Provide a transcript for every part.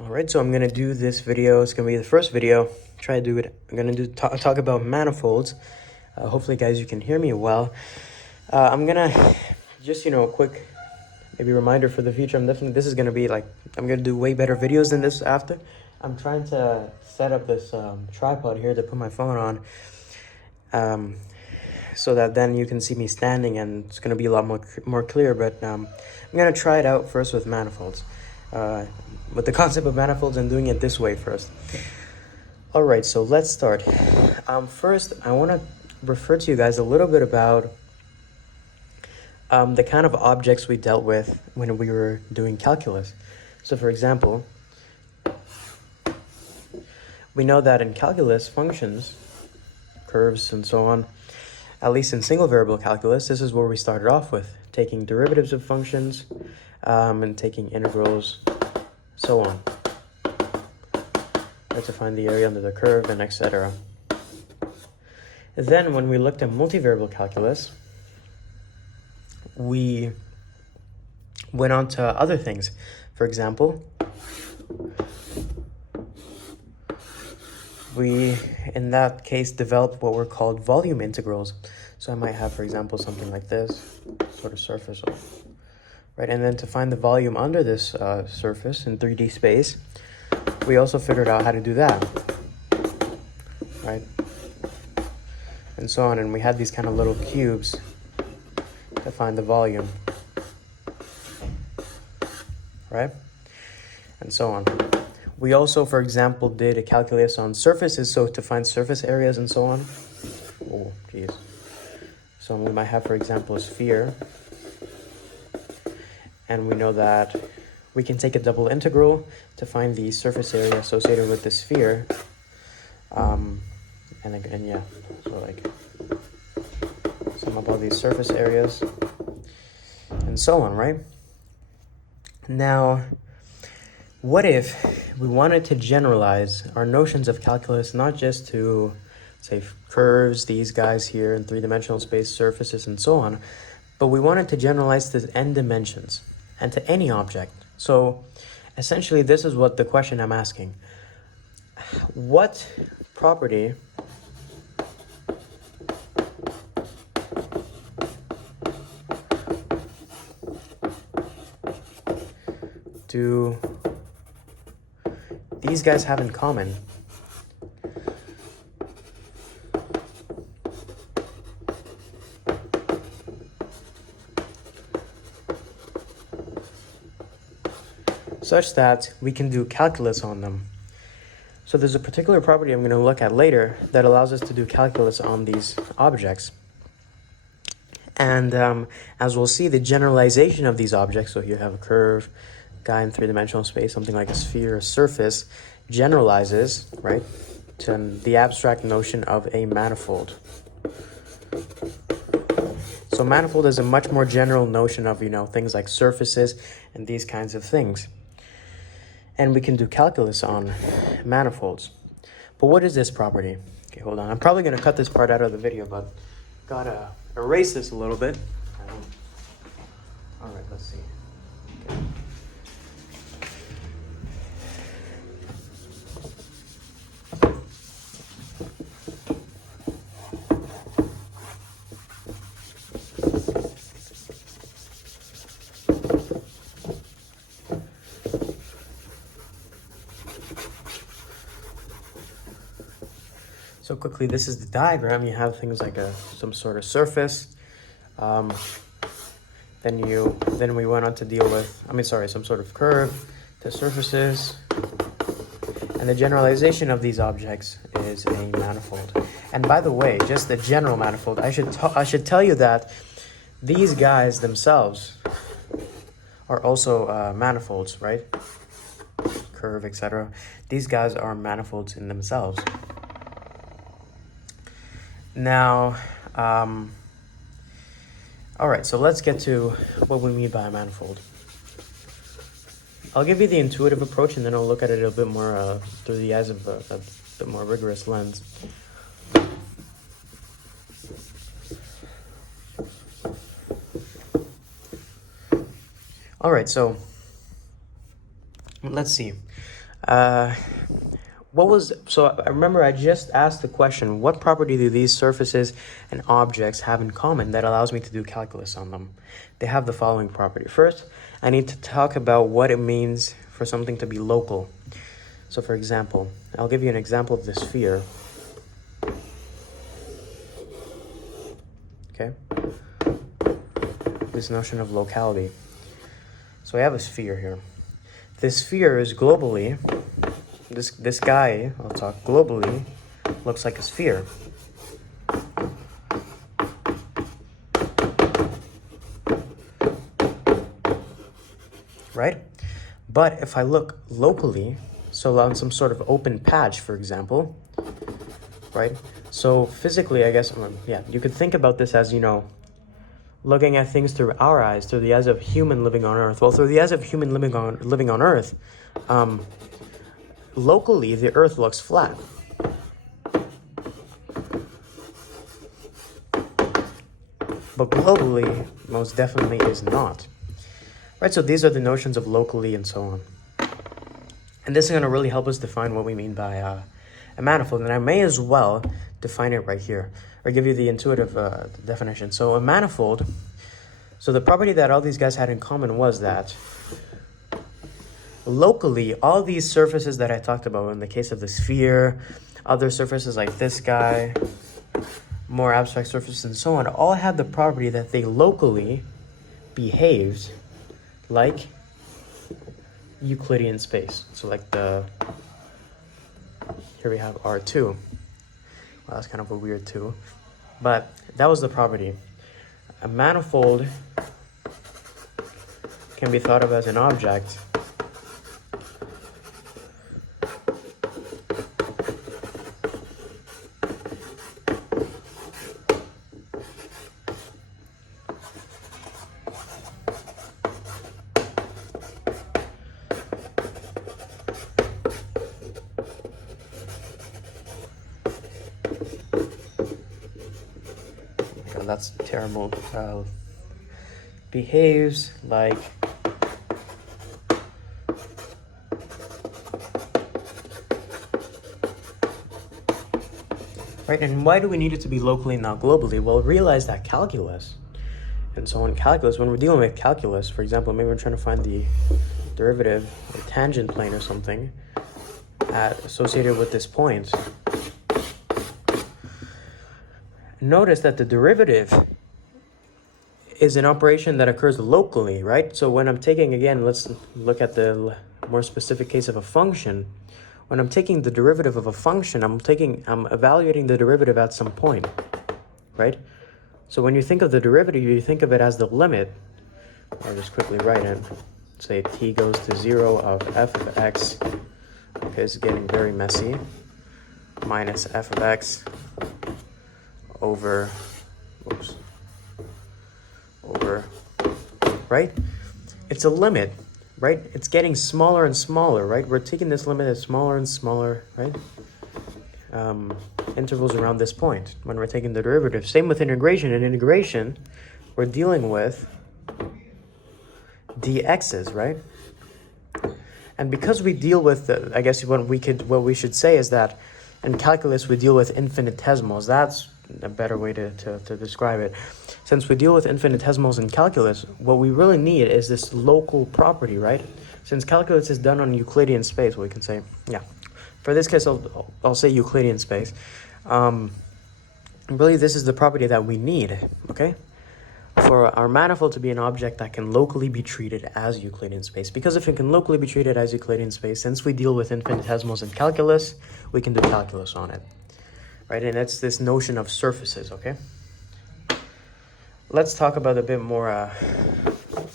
All right, so I'm gonna do this video. It's gonna be the first video. Try to do it. I'm gonna talk about manifolds. Hopefully, guys, you can hear me well. I'm gonna just a quick maybe reminder for the future. This is gonna be like I'm gonna do way better videos than this after. I'm trying to set up this tripod here to put my phone on, so that then you can see me standing and it's gonna be a lot more clear. But I'm gonna try it out first with manifolds. With the concept of manifolds and doing it this way first. All right, so let's start. First, I want to refer to you guys a little bit about the kind of objects we dealt with when we were doing calculus. So for example, we know that in calculus, functions, curves, and so on, at least in single variable calculus, this is where we started off with, taking derivatives of functions and taking integrals, so on. To find the area under the curve and etc. Then when we looked at multivariable calculus, we went on to other things. For example, we in that case developed what were called volume integrals. So I might have, for example, something like this, sort of surface, right? And then to find the volume under this surface in 3D space, we also figured out how to do that, right? And so on, and we had these kind of little cubes to find the volume, right? And so on. We also, for example, did a calculus on surfaces, so to find surface areas and so on. Oh, geez. So we might have, for example, a sphere, and we know that we can take a double integral to find the surface area associated with the sphere. And again, yeah, so like sum up all these surface areas and so on, right? Now, what if we wanted to generalize our notions of calculus not just to, say, curves, these guys here in three-dimensional space, surfaces, and so on, but we wanted to generalize to n dimensions and to any object. So essentially, this is what the question I'm asking. What property do these guys have in common? Such that we can do calculus on them. So there's a particular property I'm going to look at later that allows us to do calculus on these objects. And as we'll see, the generalization of these objects, so you have a curve, guy in three-dimensional space, something like a sphere, a surface, generalizes, right, to the abstract notion of a manifold. So manifold is a much more general notion of, things like surfaces and these kinds of things. And we can do calculus on manifolds. But what is this property? Okay, hold on. I'm probably going to cut this part out of the video, but gotta erase this a little bit. All right, let's see. Okay. So quickly, this is the diagram. You have things like some sort of surface. Then we went on to deal with, some sort of curve, the surfaces. And the generalization of these objects is a manifold. And by the way, just the general manifold, I should tell you that these guys themselves are also manifolds, right? Curve, etc. These guys are manifolds in themselves. Now, all right, so let's get to what we mean by a manifold. I'll give you the intuitive approach, and then I'll look at it a bit more through the eyes of a bit more rigorous lens. All right, so let's see. So I remember I just asked the question, what property do these surfaces and objects have in common that allows me to do calculus on them? They have the following property. First, I need to talk about what it means for something to be local. So for example, I'll give you an example of the sphere. Okay? This notion of locality. So I have a sphere here. This sphere is globally, this guy, I'll talk globally, looks like a sphere. Right? But if I look locally, so on some sort of open patch, for example, right? So physically, I guess, yeah, you could think about this as, looking at things through our eyes, through the eyes of human living on Earth. Well, through the eyes of human living on Earth, locally, the Earth looks flat. But globally, most definitely is not. Right, so these are the notions of locally and so on. And this is going to really help us define what we mean by a manifold. And I may as well define it right here, or give you the intuitive definition. So a manifold, so the property that all these guys had in common was that locally, all these surfaces that I talked about in the case of the sphere, other surfaces like this guy, more abstract surfaces and so on, all had the property that they locally behaved like Euclidean space. So like here we have R2. Well, that's kind of a weird 2. But that was the property. A manifold can be thought of as an object that's terrible. Behaves like right, and why do we need it to be locally, not globally? Well, realize that calculus and so on, when we're dealing with calculus, for example, maybe we're trying to find the derivative or tangent plane or something associated with this point. Notice that the derivative is an operation that occurs locally, right? So when I'm taking, again, let's look at the more specific case of a function. When I'm taking the derivative of a function, I'm evaluating the derivative at some point, right? So when you think of the derivative, you think of it as the limit. I'll just quickly write it. Say t goes to 0 of f of x. Okay, it's getting very messy. Minus f of x over, right? It's a limit, right? It's getting smaller and smaller, right? We're taking this limit as smaller and smaller, right? Intervals around this point when we're taking the derivative. Same with integration. In integration, we're dealing with dx's, right? And because we deal with, I guess what we should say is that in calculus we deal with infinitesimals. That's a better way to describe it. Since we deal with infinitesimals in calculus, what we really need is this local property, right? Since calculus is done on Euclidean space, we can say, yeah. For this case, I'll say Euclidean space. Really, this is the property that we need, okay? For our manifold to be an object that can locally be treated as Euclidean space. Because if it can locally be treated as Euclidean space, since we deal with infinitesimals in calculus, we can do calculus on it. Right, and it's this notion of surfaces, okay? Let's talk about a bit more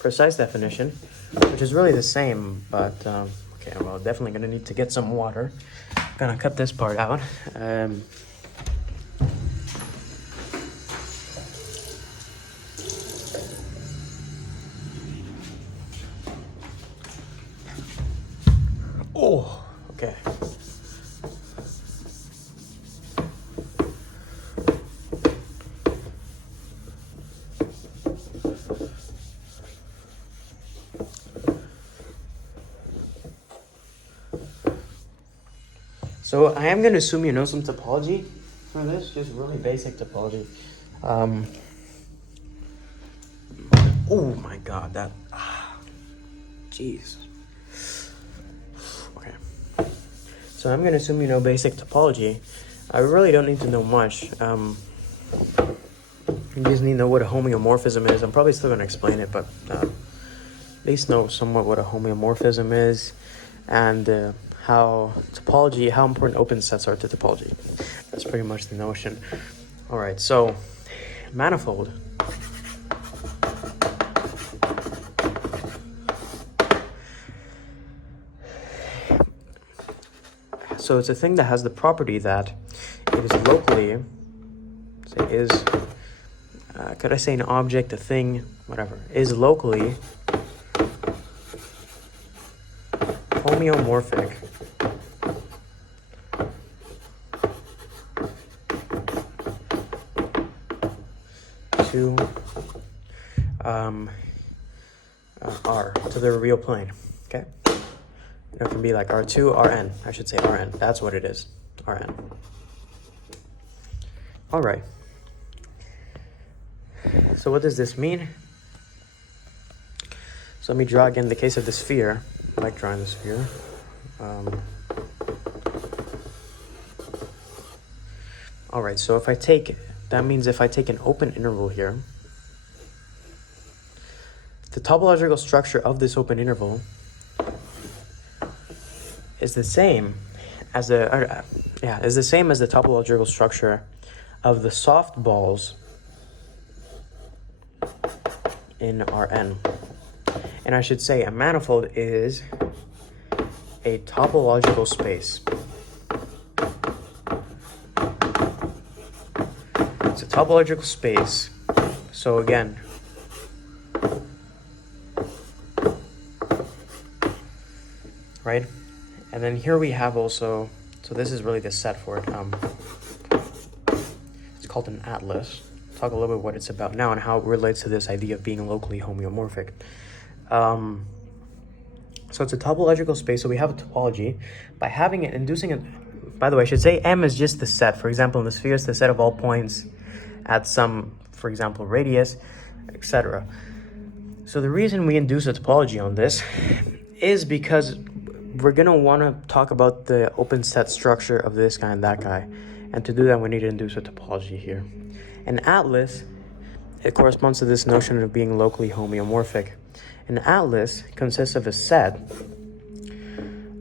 precise definition, which is really the same, but, okay, well, definitely gonna need to get some water. Gonna cut this part out. Oh, okay. So I am going to assume you know some topology for this, just really basic topology. Oh my god, that... Jeez. Okay. So I'm going to assume you know basic topology. I really don't need to know much. You just need to know what a homeomorphism is. I'm probably still going to explain it, but at least know somewhat what a homeomorphism is and how important open sets are to topology. That's pretty much the notion. All right, so manifold. So it's a thing that has the property that it is locally, could I say an object, a thing, whatever, is locally homeomorphic to R, to the real plane, okay? It can be like R2, Rn, I should say Rn, that's what it is, Rn. All right. So what does this mean? So let me draw again the case of the sphere. I like drawing the sphere. All right, so if I take an open interval here, the topological structure of this open interval is the same as the topological structure of the soft balls in Rn. And I should say a manifold is a topological space. It's a topological space. So again, right? And then here we have also, so this is really the set for it. It's called an atlas. Talk a little bit what it's about now and how it relates to this idea of being locally homeomorphic. So it's a topological space, so we have a topology. By having it, inducing it, by the way, I should say M is just the set. For example, in the sphere, it's the set of all points at some, for example, radius, etc. So the reason we induce a topology on this is because we're going to want to talk about the open set structure of this guy and that guy. And to do that, we need to induce a topology here. An atlas, it corresponds to this notion of being locally homeomorphic. An atlas consists of a set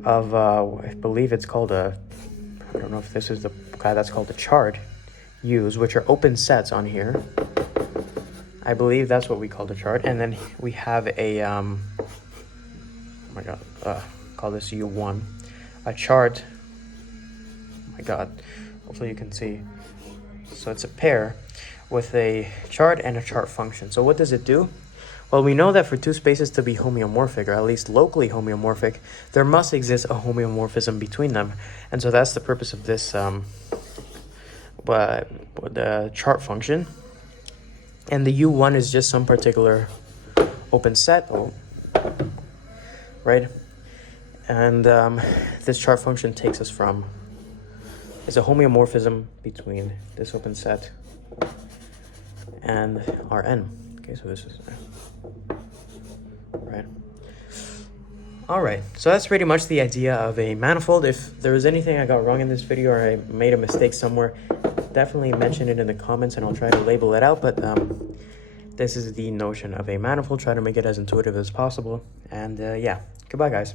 of, I believe it's called I don't know if this is the guy that's called a chart, U's, which are open sets on here. I believe that's what we call the chart. And then we have a, oh my God, call this U1, a chart, oh my God, hopefully you can see. So it's a pair with a chart and a chart function. So what does it do? Well, we know that for two spaces to be homeomorphic, or at least locally homeomorphic, there must exist a homeomorphism between them. And so that's the purpose of this the chart function. And the U1 is just some particular open set, right? And this chart function takes us from, is a homeomorphism between this open set and Rn. Okay, so this is right. All right, so that's pretty much the idea of a manifold. If there was anything I got wrong in this video or I made a mistake somewhere, definitely mention it in the comments and I'll try to label it out. But this is the notion of a manifold. Try to make it as intuitive as possible. And yeah, goodbye, guys.